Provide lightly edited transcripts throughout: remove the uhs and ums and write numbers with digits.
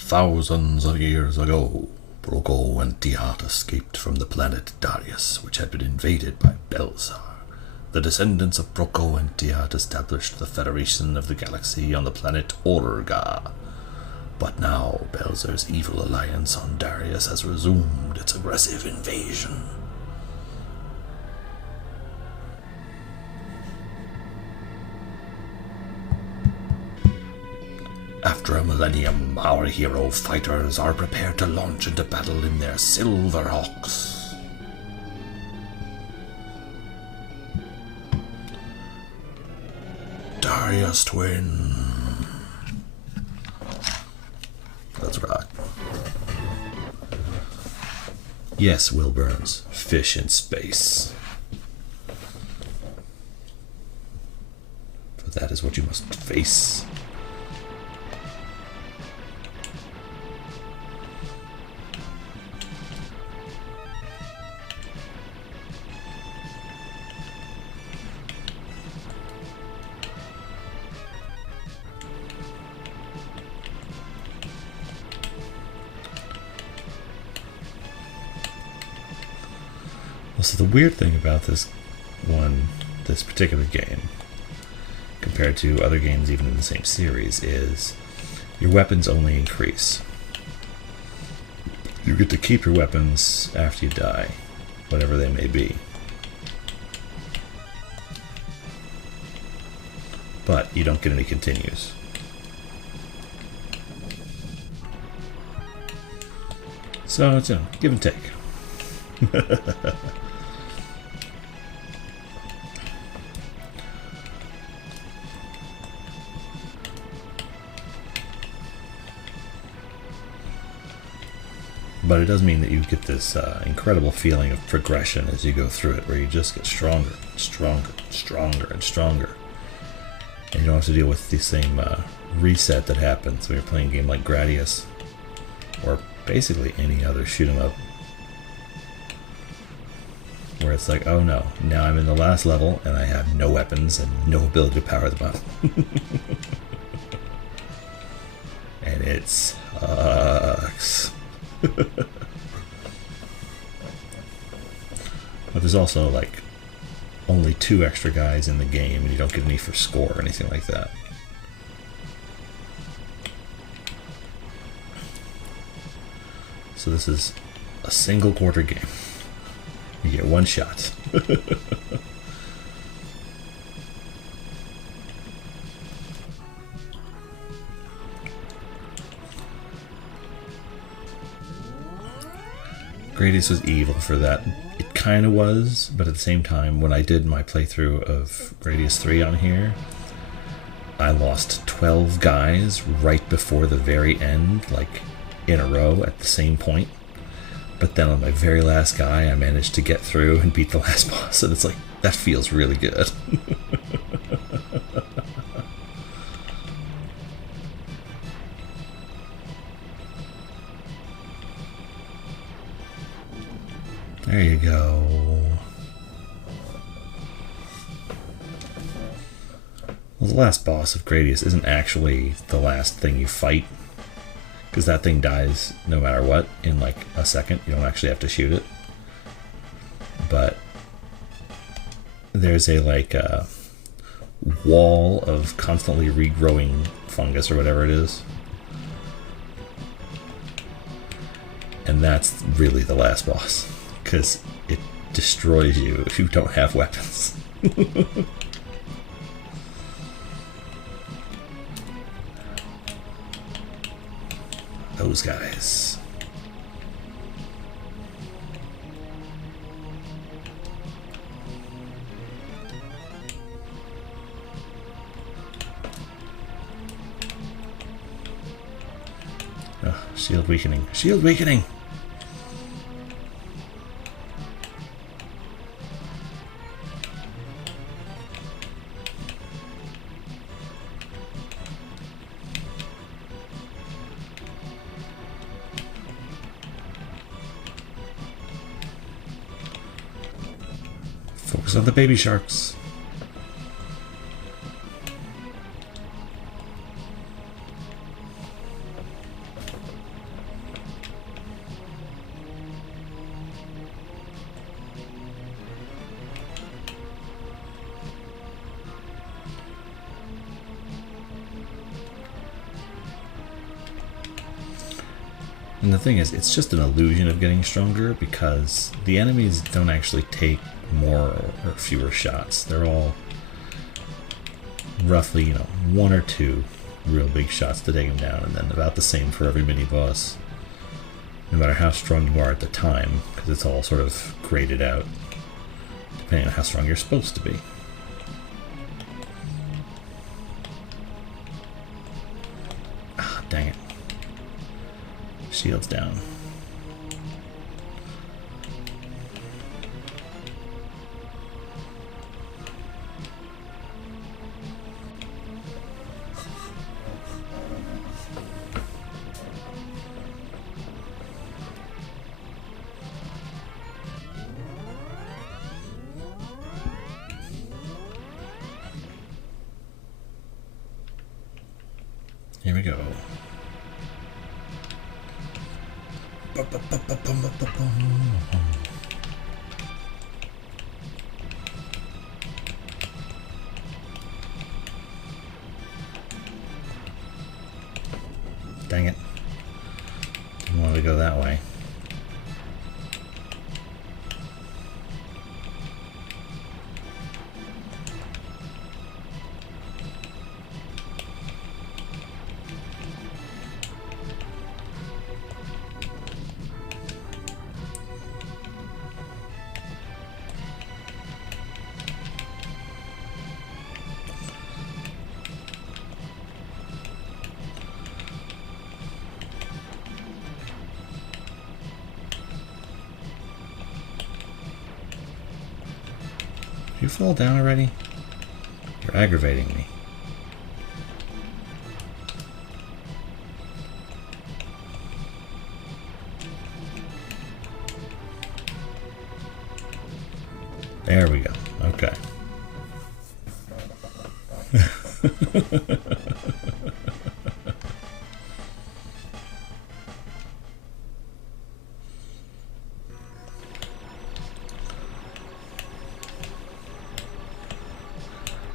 Thousands of years ago, Broko and Tiat escaped from the planet Darius, which had been invaded by Belzar. The descendants of Broko and Tiat established the Federation of the Galaxy on the planet Orga. But now, Belzar's evil alliance on Darius has resumed its aggressive invasion. After a millennium, our hero fighters are prepared to launch into battle in their Silver Hawks. Darius Twin. Let's rock. Yes, Will Burns. Fish in space. For that is what you must face. So the weird thing about this particular game, compared to other games even in the same series, is your weapons only increase. You get to keep your weapons after you die, whatever they may be. But you don't get any continues. So it's, give and take. But it does mean that you get this incredible feeling of progression as you go through it, where you just get stronger, stronger, stronger, and stronger. And you don't have to deal with the same reset that happens when you're playing a game like Gradius, or basically any other shoot 'em up, where it's like, oh no, now I'm in the last level and I have no weapons and no ability to power them up. And it sucks. But there's also like only 2 extra guys in the game and you don't get any for score or anything like that. So this is a single quarter game. You get 1 shot. Gradius was evil for that. It kind of was, but at the same time, when I did my playthrough of Gradius 3 on here, I lost 12 guys right before the very end, like in a row at the same point. But then on my very last guy, I managed to get through and beat the last boss, and it's like, that feels really good. There you go. Well, the last boss of Gradius isn't actually the last thing you fight, because that thing dies no matter what in like a second. You don't actually have to shoot it. But there's a like wall of constantly regrowing fungus or whatever it is. And that's really the last boss, because it destroys you if you don't have weapons. Those guys. Oh, shield weakening. Shield weakening! Focus on the baby sharks. And the thing is, it's just an illusion of getting stronger because the enemies don't actually take more or fewer shots. They're all roughly, you know, 1 or 2 real big shots to take them down, and then about the same for every mini-boss. No matter how strong you are at the time, because it's all sort of graded out, depending on how strong you're supposed to be. Ah, dang it. Shield's down. Here we go. Dang it. Didn't want to go that way. You fall down already? You're aggravating me. There we go. Okay.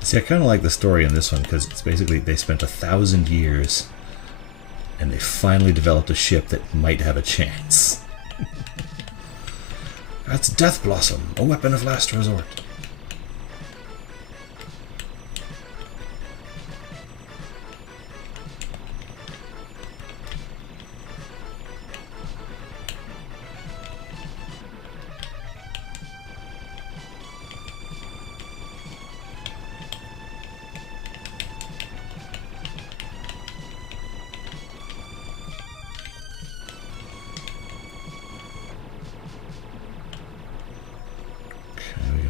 See, I kind of like the story in this one because it's basically they spent 1,000 years and they finally developed a ship that might have a chance. That's Death Blossom, a weapon of last resort.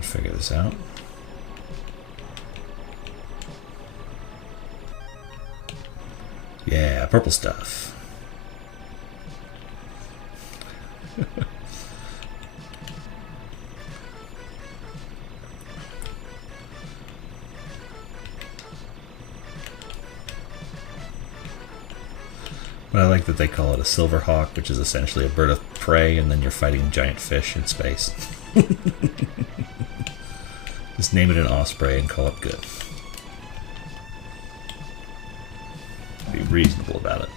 Figure this out. Yeah, purple stuff. But I like that they call it a silver hawk, which is essentially a bird of prey, and then you're fighting giant fish in space. Just name it an osprey and call it good. Be reasonable about it.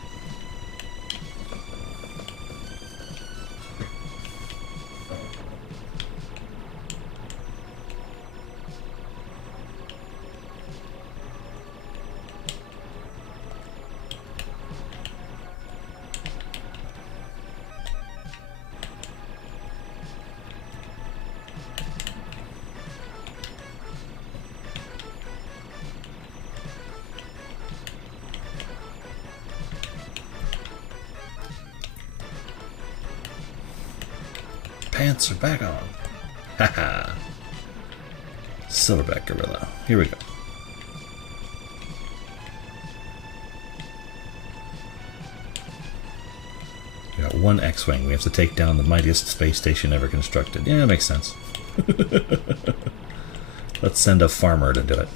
Pants are back on. Haha. Silverback gorilla. Here we go. We got one X-Wing. We have to take down the mightiest space station ever constructed. Yeah, that makes sense. Let's send a farmer to do it.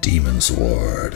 Demon Sword.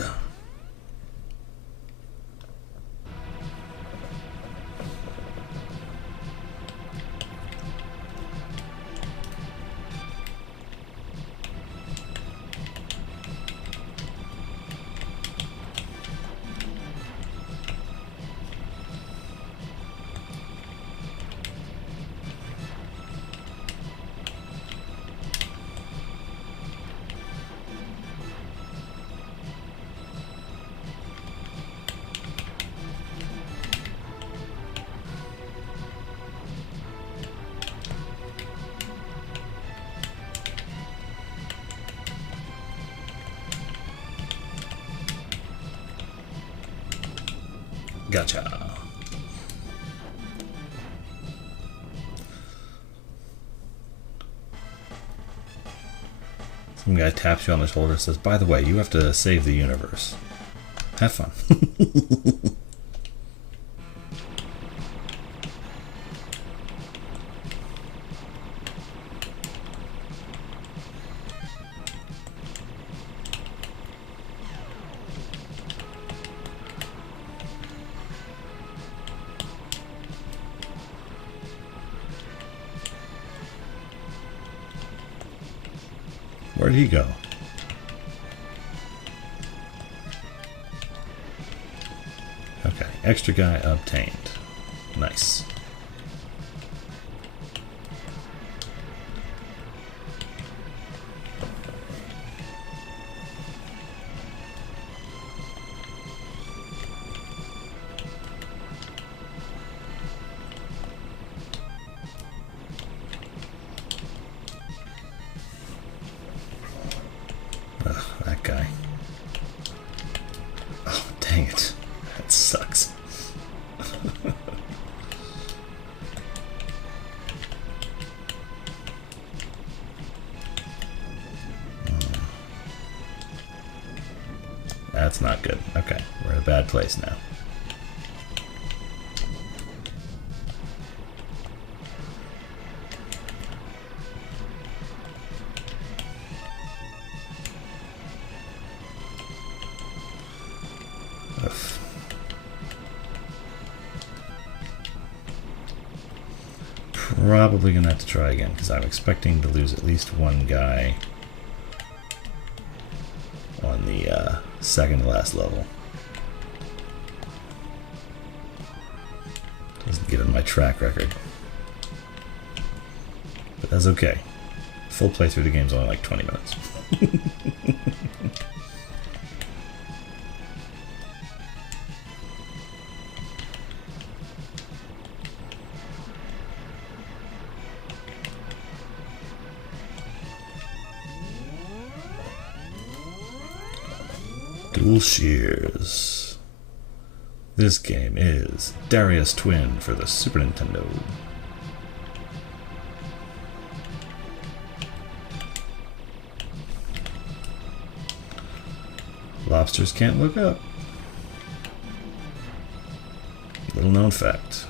Gotcha. Some guy taps you on the shoulder and says, by the way, you have to save the universe. Have fun. Where'd he go? Okay, extra guy obtained. Nice. That guy. Oh, dang it. That sucks. That's not good. Okay, we're in a bad place now. Probably gonna have to try again because I'm expecting to lose at least one guy on the second to last level. Doesn't get in my track record, but that's okay. Full playthrough of the game's only like 20 minutes. Dual Shears. This game is Darius Twin for the Super Nintendo. Lobsters can't look up. Little known fact.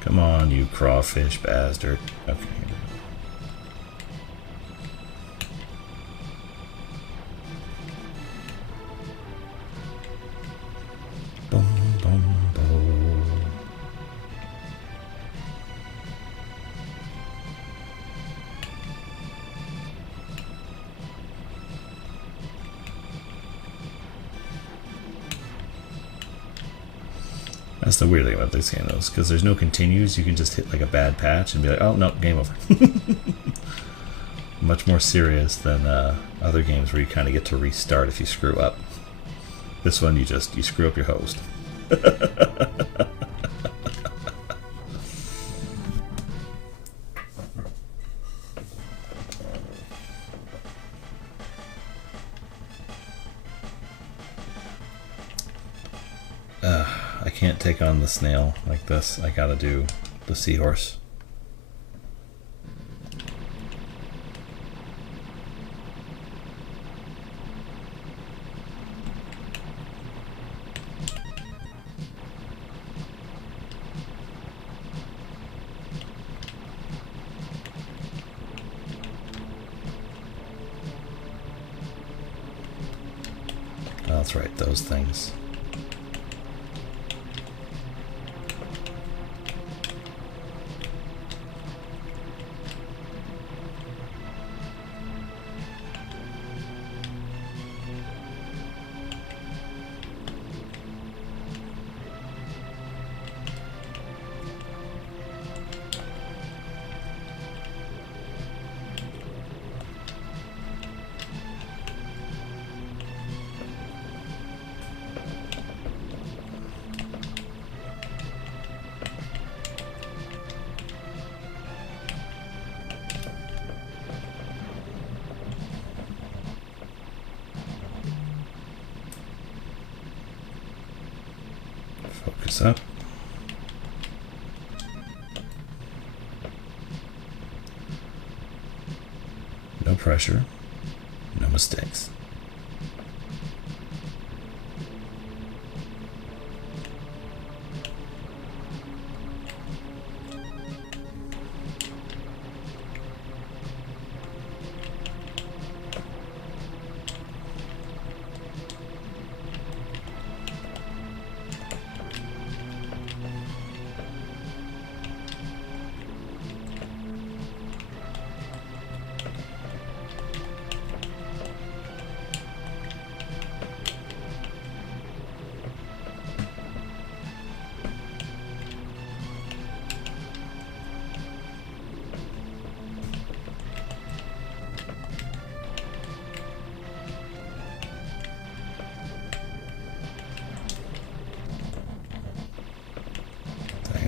Come on, you crawfish bastard. Okay. That's the weird thing about this game, though, because there's no continues. You can just hit like a bad patch and be like, oh no, game over. Much more serious than other games where you kind of get to restart if you screw up. This one, you screw up your host. I can't take on the snail like this. I gotta do the seahorse. Oh, that's right, those things. Focus up. No pressure, no mistakes.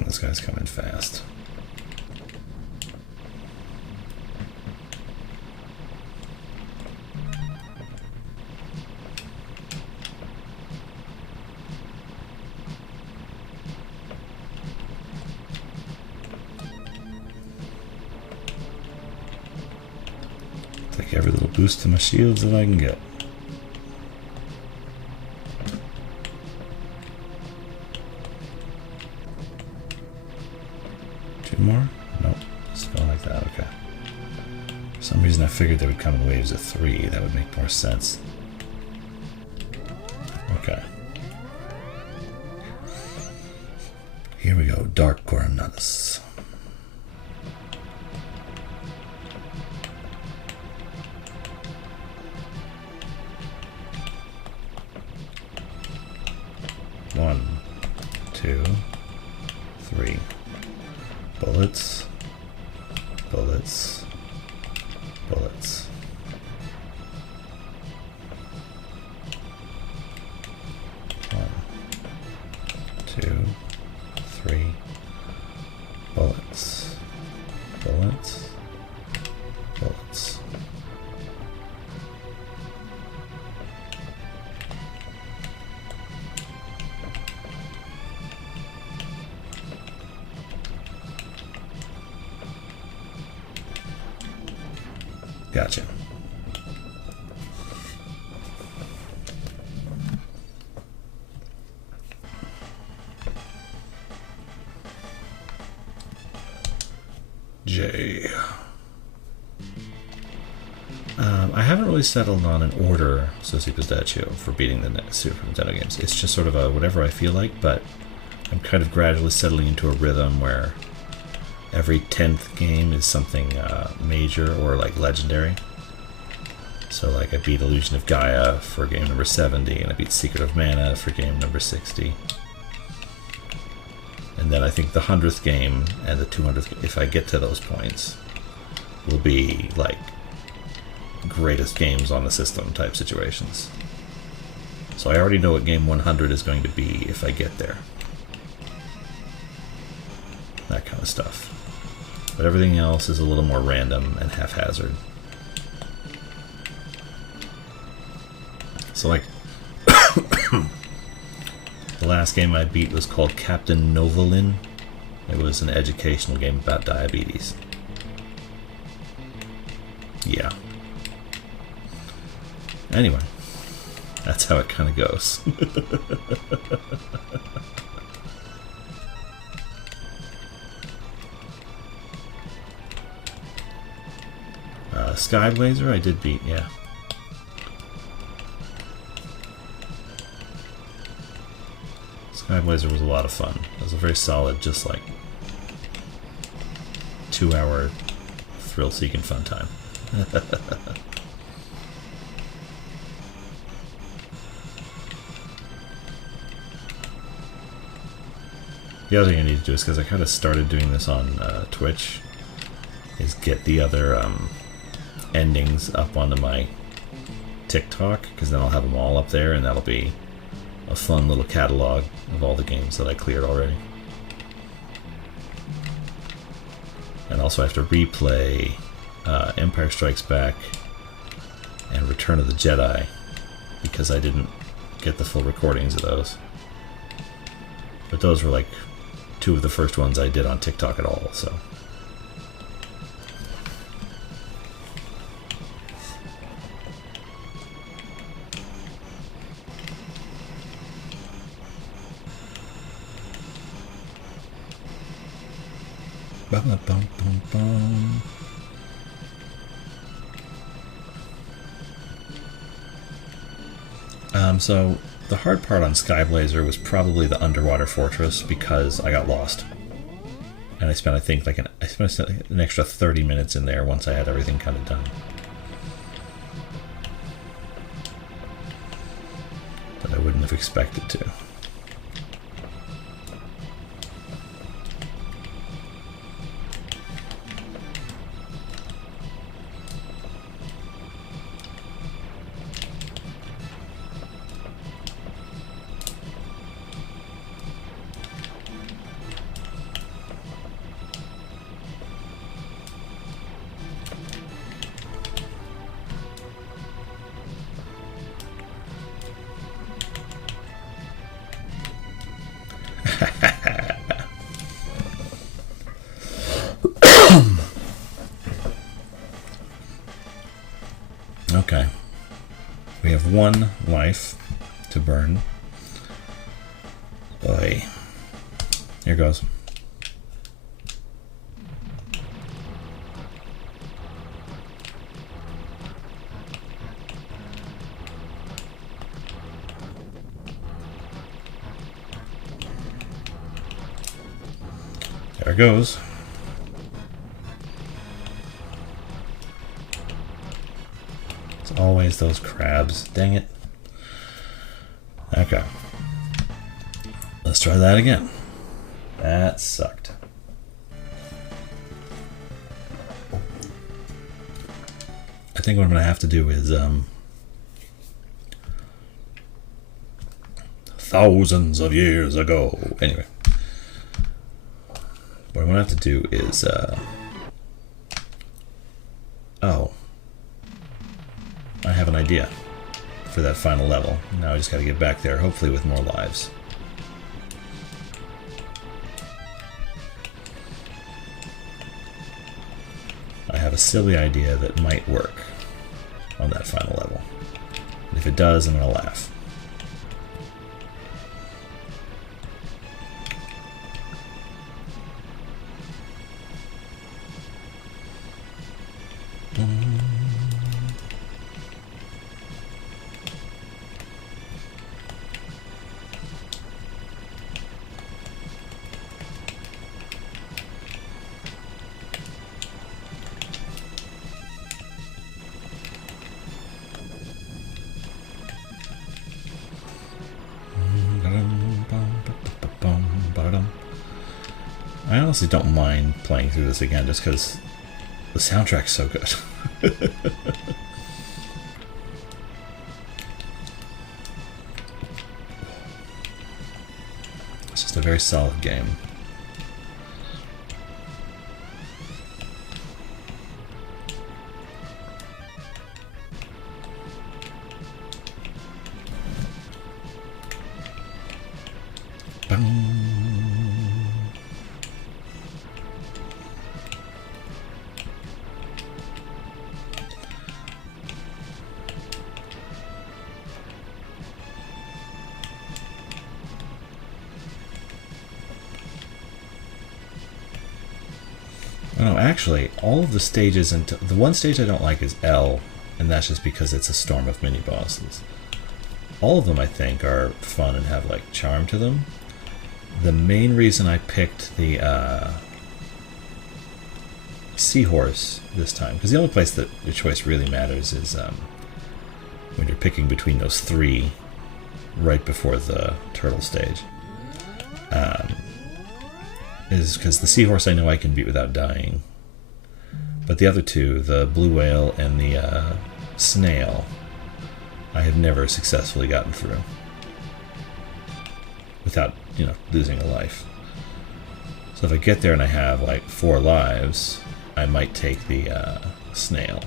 This guy's coming fast. Take every little boost to my shields that I can get. More? Nope. Just going like that, okay. For some reason I figured they would come in waves of 3. That would make more sense. Okay. Here we go. Dark Coronatus. One, two, three. Bullets, bullets, bullets. One, two, three. Bullets, bullets, bullets. Gotcha. J. I haven't really settled on an order, so Super Statue, for beating the Super Nintendo games. It's just sort of a whatever I feel like, but I'm kind of gradually settling into a rhythm where every 10th game is something major or like legendary. So like I beat Illusion of Gaia for game number 70, and I beat Secret of Mana for game number 60. And then I think the 100th game and the 200th, if I get to those points, will be like greatest games on the system type situations. So I already know what game 100 is going to be if I get there. That kind of stuff. But everything else is a little more random and haphazard. So like, the last game I beat was called Captain Novolin. It was an educational game about diabetes. Yeah. Anyway, that's how it kind of goes. Skyblazer I did beat, yeah. Skyblazer was a lot of fun. It was a very solid, just like 2-hour thrill-seeking fun time. The other thing I need to do is, because I kind of started doing this on Twitch, is get the other endings up onto my TikTok, because then I'll have them all up there, and that'll be a fun little catalog of all the games that I cleared already. And also I have to replay Empire Strikes Back and Return of the Jedi, because I didn't get the full recordings of those. But those were like 2 of the first ones I did on TikTok at all, so. Bum, bum, bum, bum. So the hard part on Skyblazer was probably the underwater fortress because I got lost, and I spent I think like I spent an extra 30 minutes in there once I had everything kind of done. That I wouldn't have expected to. Okay. We have 1 life to burn. Boy. Here goes. There it goes. It's always those crabs. Dang it. Okay. Let's try that again. That sucked. I think what I'm going to have to do is thousands of years ago. Anyway. What I'm going to have to do is oh. I have an idea for that final level. Now I just got to get back there, hopefully with more lives. I have a silly idea that might work on that final level. And if it does, I'm going to laugh. I honestly don't mind playing through this again just because the soundtrack's so good. It's just a very solid game. No, actually, all of the stages, and the one stage I don't like is L, and that's just because it's a storm of mini-bosses. All of them, I think, are fun and have, like, charm to them. The main reason I picked the Seahorse this time, because the only place that the choice really matters is when you're picking between those 3 right before the turtle stage. Is because the Seahorse I know I can beat without dying. But the other 2, the Blue Whale and the Snail, I have never successfully gotten through. Without, you know, losing a life. So if I get there and I have like 4 lives, I might take the Snail.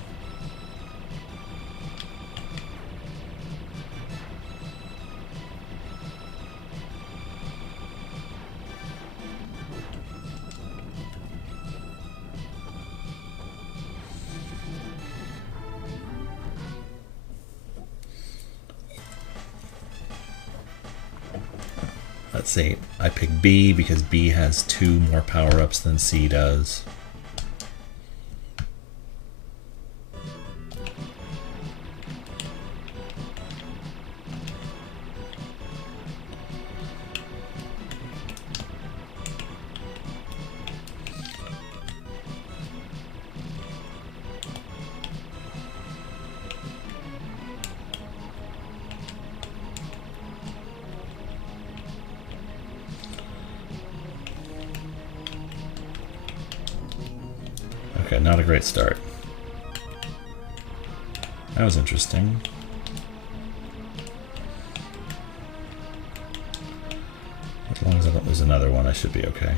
Let's see, I pick B because B has 2 more power-ups than C does. Okay, not a great start. That was interesting. As long as I don't lose another one, I should be okay.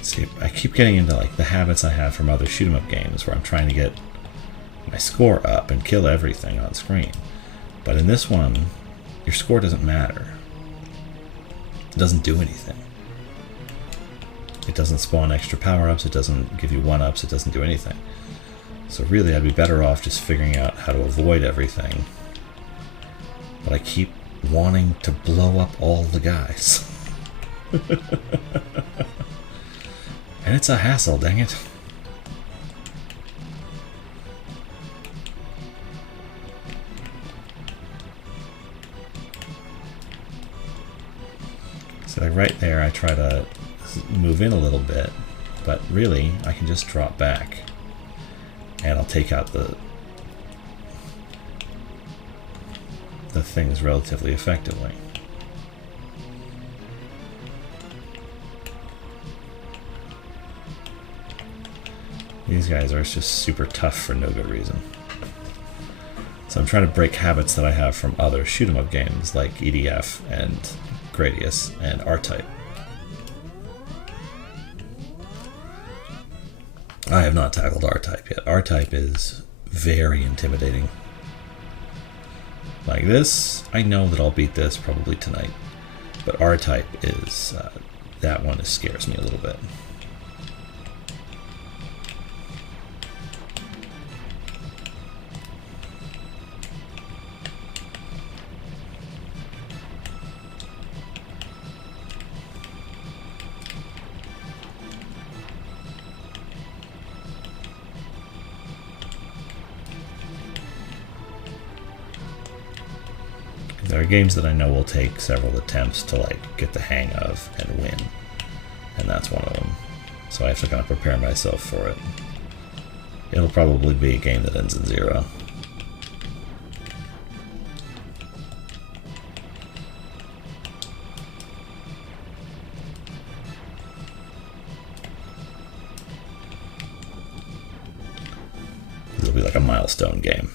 See, I keep getting into like the habits I have from other shoot 'em up games where I'm trying to get my score up and kill everything on screen. But in this one, your score doesn't matter. It doesn't do anything. It doesn't spawn extra power-ups, it doesn't give you 1-ups, it doesn't do anything. So really I'd be better off just figuring out how to avoid everything. But I keep wanting to blow up all the guys. And it's a hassle, dang it. So like right there, I try to move in a little bit, but really, I can just drop back. And I'll take out the things relatively effectively. These guys are just super tough for no good reason. So I'm trying to break habits that I have from other shoot 'em up games like EDF and Gradius and R-Type. I have not tackled R-Type yet. R-Type is very intimidating. Like this, I know that I'll beat this probably tonight. But R-Type is, that one scares me a little bit. There are games that I know will take several attempts to like get the hang of and win, and that's one of them. So I have to kind of prepare myself for it. It'll probably be a game that ends in 0. It'll be like a milestone game.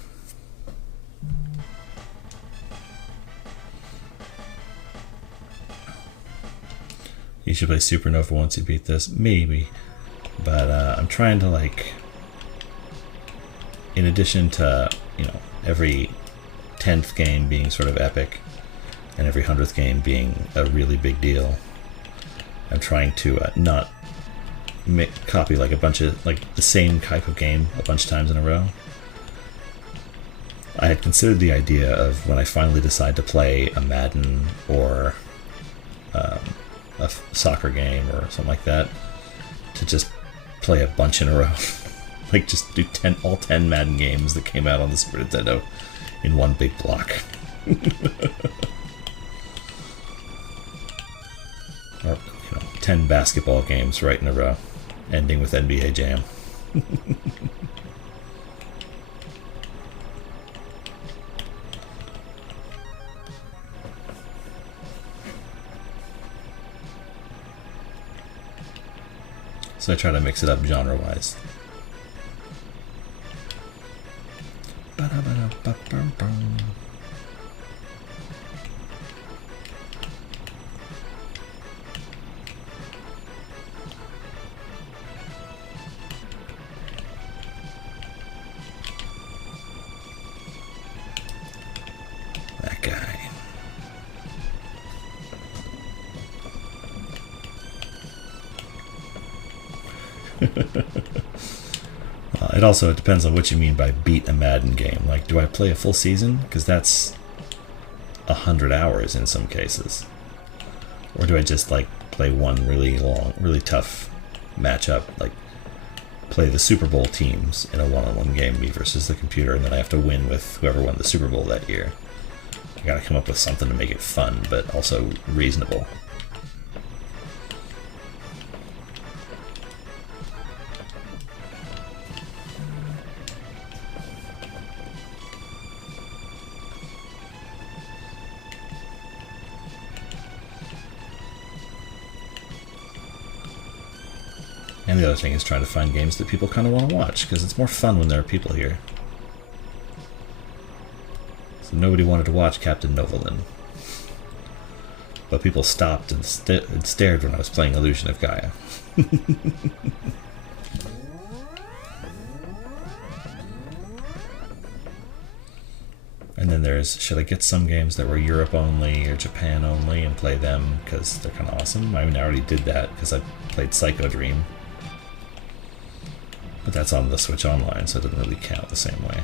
You should play Supernova once you beat this, maybe. But I'm trying to like, in addition to, you know, every 10th game being sort of epic and every 100th game being a really big deal, I'm trying to not copy like a bunch of like the same type of game a bunch of times in a row. I had considered the idea of when I finally decide to play a Madden or a soccer game or something like that, to just play a bunch in a row. Like just do all 10 Madden games that came out on the Super Nintendo in one big block. Or, 10 basketball games right in a row, ending with NBA Jam. So I try to mix it up genre-wise. That guy. It also depends on what you mean by beat a Madden game. Like, do I play a full season? Because that's 100 hours in some cases. Or do I just like play one really long, really tough matchup, like play the Super Bowl teams in a one-on-one game, me versus the computer, and then I have to win with whoever won the Super Bowl that year. I gotta come up with something to make it fun, but also reasonable. And the other thing is trying to find games that people kind of want to watch, because it's more fun when there are people here. So nobody wanted to watch Captain Novolin. But people stopped and stared when I was playing Illusion of Gaia. And then there's, should I get some games that were Europe only or Japan only and play them because they're kind of awesome? I mean, I already did that because I played Psycho Dream. But that's on the Switch Online, so it doesn't really count the same way.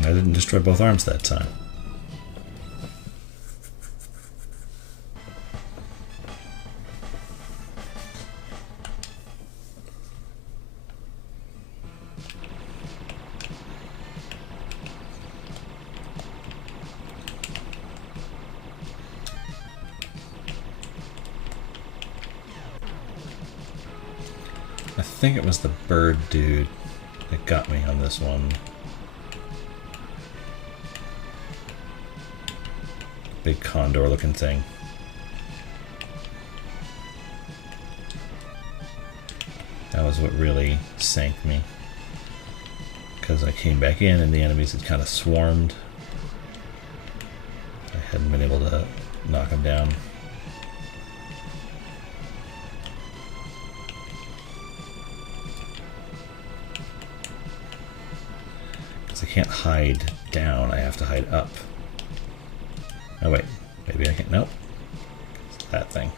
I didn't destroy both arms that time. I think it was the bird dude that got me on this one. Big condor looking thing. That was what really sank me, because I came back in and the enemies had kind of swarmed. I hadn't been able to knock them down. Because I can't hide down, I have to hide up. Oh wait, maybe I can't, nope. It's that thing.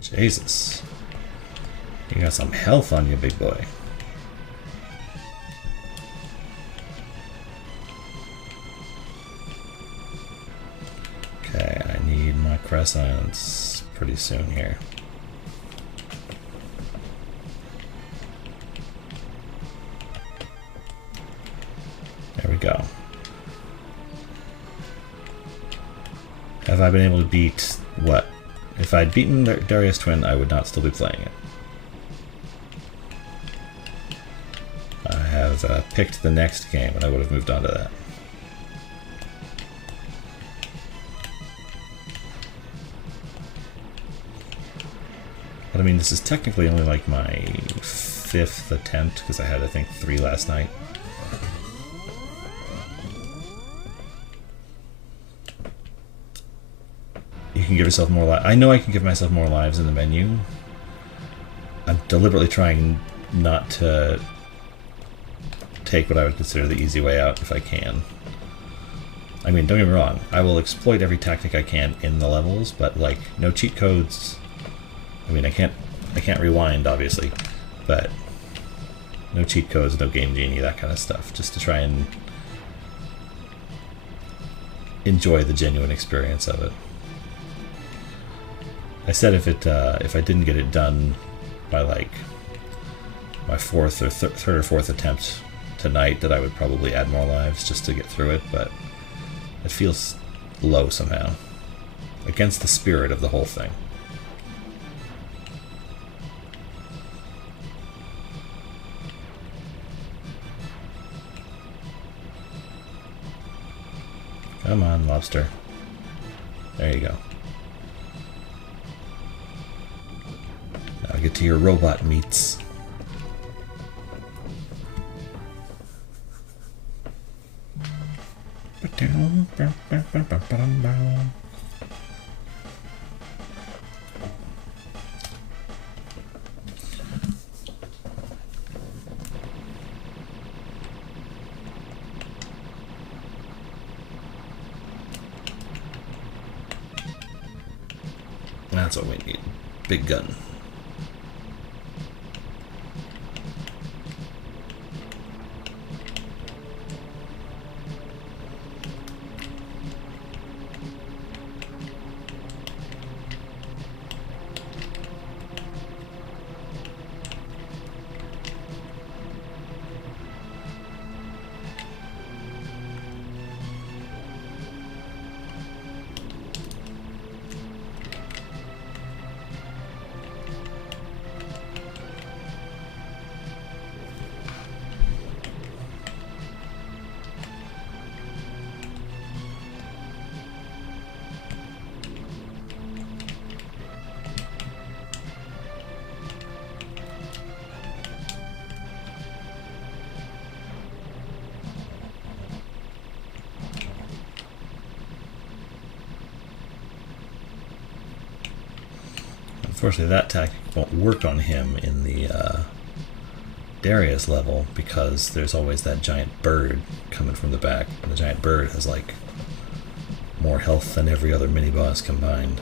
Jesus. You got some health on you, big boy. Okay, I need my crescents pretty soon here. There we go. Have I been able to beat what? If I'd beaten Darius Twin, I would not still be playing it. I have picked the next game, and I would have moved on to that. But I mean, this is technically only like my 5th attempt, because I had, I think, 3 last night. You can give yourself more lives. I know I can give myself more lives in the menu. I'm deliberately trying not to take what I would consider the easy way out if I can. I mean, don't get me wrong, I will exploit every tactic I can in the levels, but like, no cheat codes. I mean, I can't rewind, obviously, but no cheat codes, no game genie, that kind of stuff, just to try and enjoy the genuine experience of it. I said if I didn't get it done by like my third or fourth attempt tonight that I would probably add more lives just to get through it, but it feels low somehow. Against the spirit of the whole thing. Come on, lobster. There you go. Now get to your robot meats. That's what we need. Big gun. Unfortunately, that tactic won't work on him in the Darius level because there's always that giant bird coming from the back. And the giant bird has like more health than every other mini-boss combined.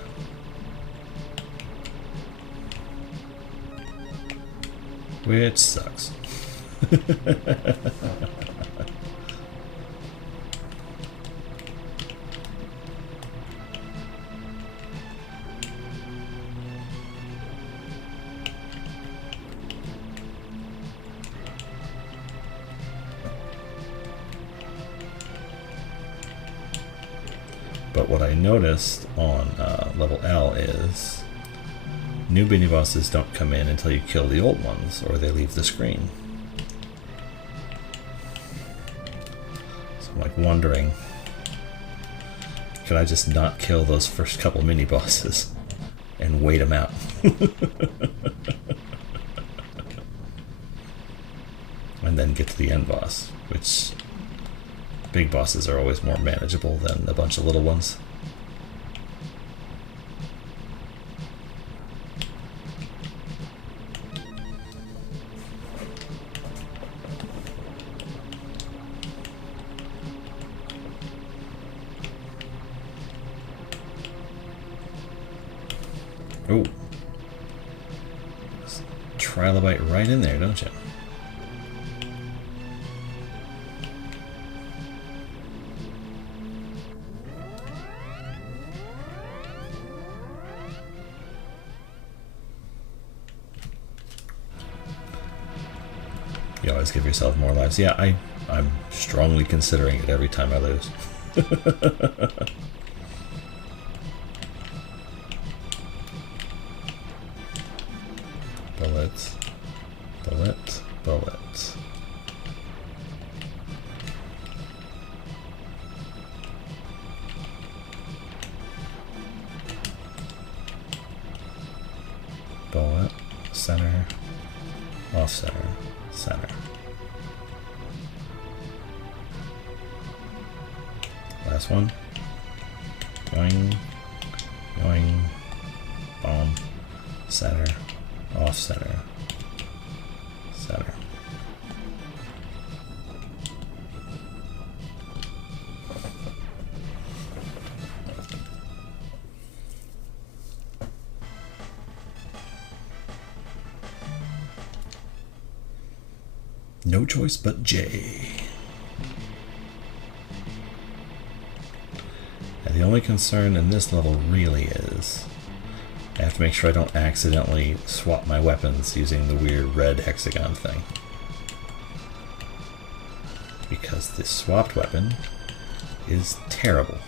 Which sucks. But what I noticed on level L is new mini bosses don't come in until you kill the old ones, or they leave the screen. So I'm like wondering, could I just not kill those first couple mini bosses and wait them out? And then get to the end boss, which big bosses are always more manageable than a bunch of little ones. Oh, trilobite right in there, don't you? You always give yourself more lives. Yeah, I'm strongly considering it every time I lose. Bullet, bullet, bullet. Bullet, center, off center, center. Last one. Yoing, yoing, bomb, center, off center, center. No choice but J. And the only concern in this level really is I have to make sure I don't accidentally swap my weapons using the weird red hexagon thing. because this swapped weapon is terrible.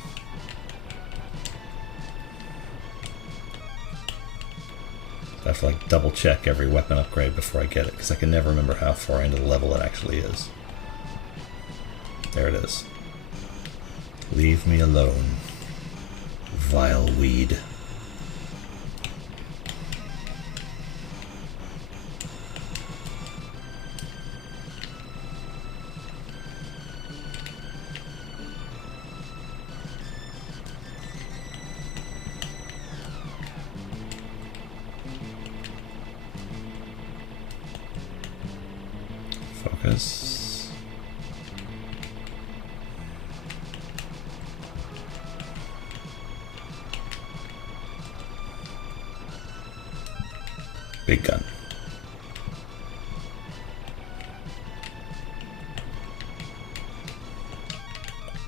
I have to like double check every weapon upgrade before I get it, because I can never remember how far into the level it actually is. There it is. Leave me alone, vile weed. Focus. Big gun.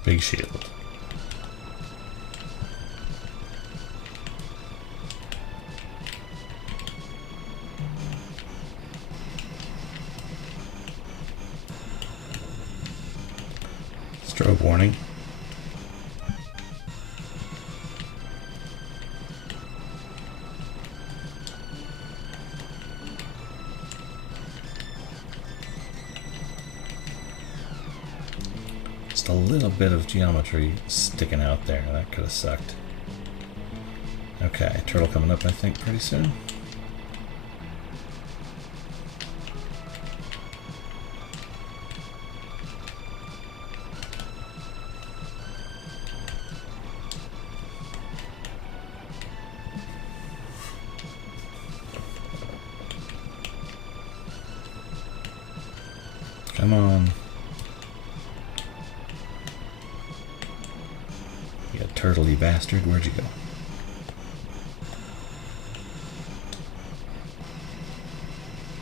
Big shield. Strobe warning. Just a little bit of geometry sticking out there. That could have sucked. Okay, turtle coming up I think pretty soon. Come on. You turtle, you bastard. Where'd you go?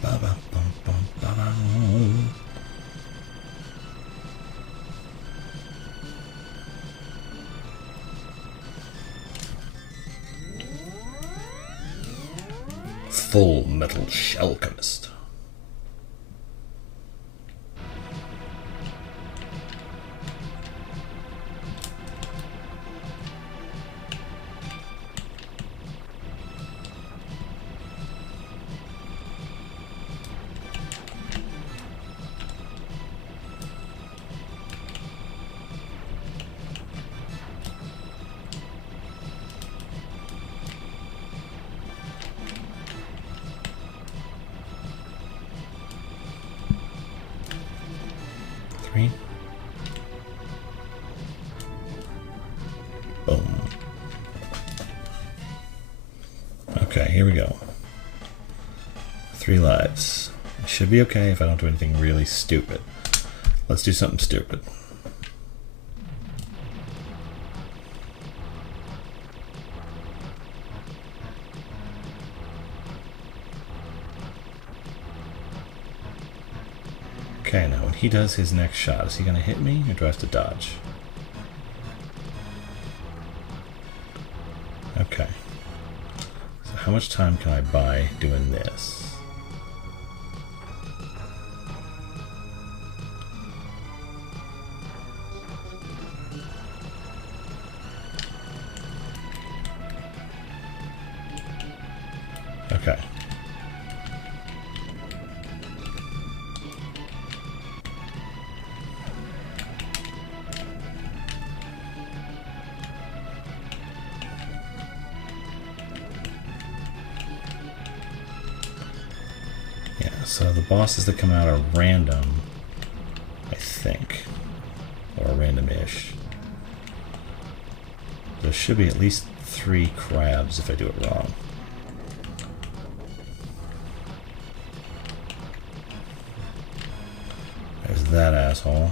Ba-ba-bum-bum-ba-bum. Full metal shell chemist. Boom. Okay, here we go. 3 lives. It should be okay if I don't do anything really stupid. Let's do something stupid. Okay, now when he does his next shot, is he going to hit me or do I have to dodge? Okay. So how much time can I buy doing this? Okay. So the bosses that come out are random, I think, or random-ish. There should be at least 3 crabs if I do it wrong. There's that asshole.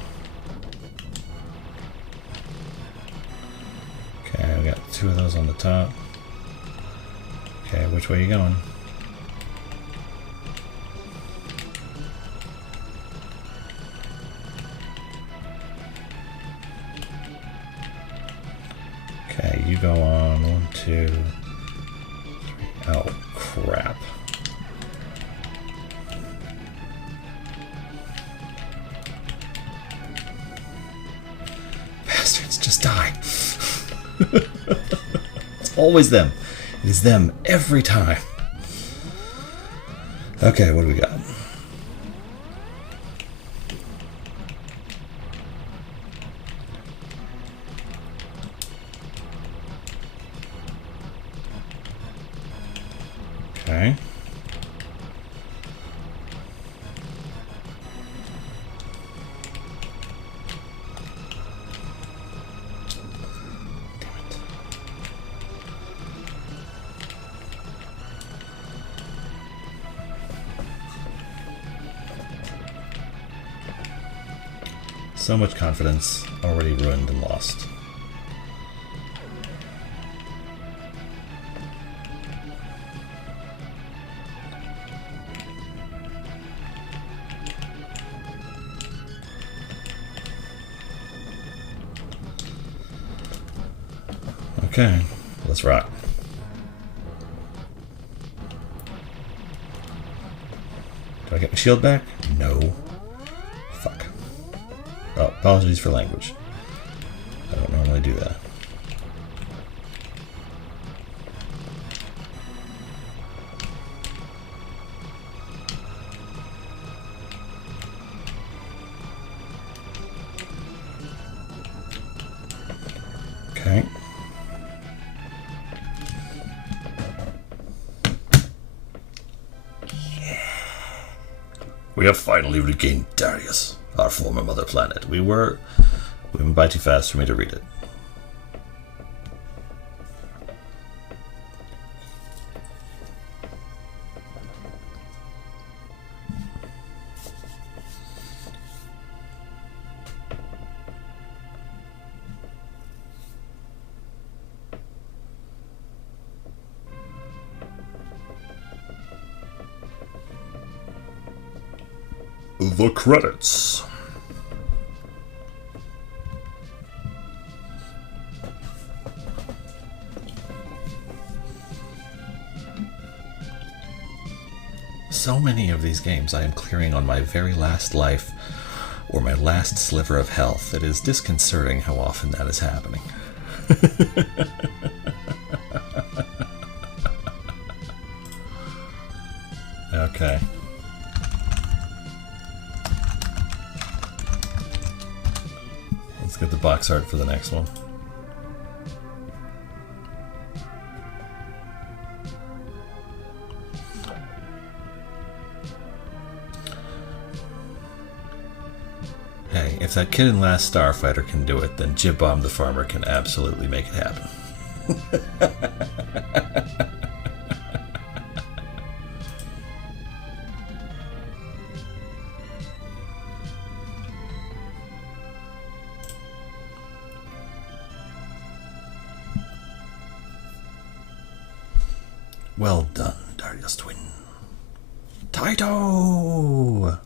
Okay, we got 2 of those on the top. Okay, which way are you going? Okay, you go on. 1, 2, 3. Oh, crap. die. It's always them. It is them every time. Okay, what do we got? Okay. So much confidence already ruined and lost. Okay, let's rock. Do I get my shield back? No. Fuck. Oh, apologies for language. I don't normally do that. Okay. We have finally regained Darius, our former mother planet. We went by too fast for me to read it. The credits. So many of these games I am clearing on my very last life or my last sliver of health. It is disconcerting how often that is happening. Okay. Let's get the box art for the next one. Hey, if that kid in Last Starfighter can do it, then Jib Bomb the Farmer can absolutely make it happen. Well done, Darius Twin. Taito!